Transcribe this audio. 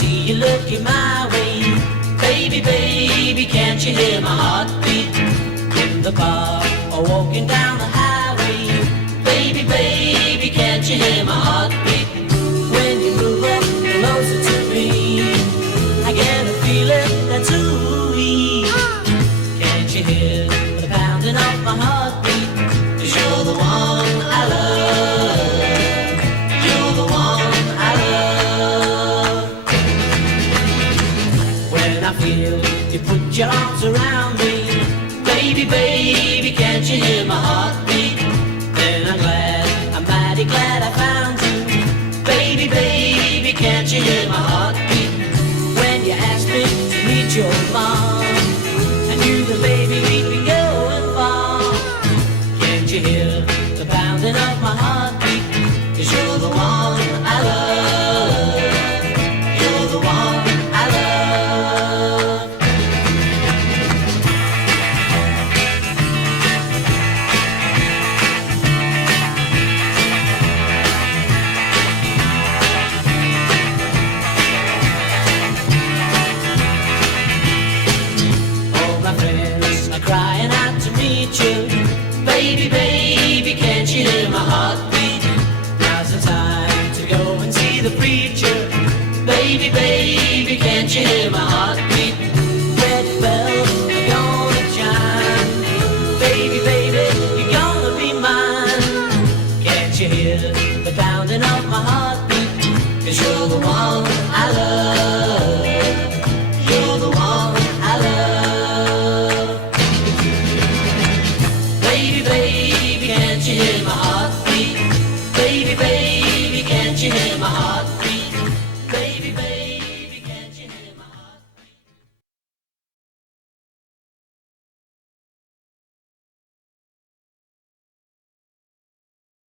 see you looking my way. Baby, baby, can't you hear my heartbeat? In the car or walking down the highway. Baby, baby, can't you hear my heartbeat? When you move up closer to me, I get a feeling that's ooey. Can't you hear the pounding of my heartbeat? 'Cause you're the one I love. You're the one I love. When I feel you put your arms around me, baby, baby, can't you hear my heartbeat? Then I'm mighty glad I found you. Baby, baby, can't you hear my heartbeat? When you asked me to meet your mom, I knew that baby we'd be going far. Can't you hear the pounding of my heartbeat? 'Cause you're the one I love. You're the one I love. All my friends are crying out to meet you. Baby, baby, can't you hear my heartbeat? Now's the time to go and see the preacher. Baby, baby, can't you hear my heartbeat? Red bells are gonna chime. Baby, baby, you're gonna be mine. Can't you hear the pounding of my heartbeat? 'Cause you're the one I love. You're the one I love. Baby, baby, can't you hear my heartbeat? Baby, baby, can't you hear my heartbeat?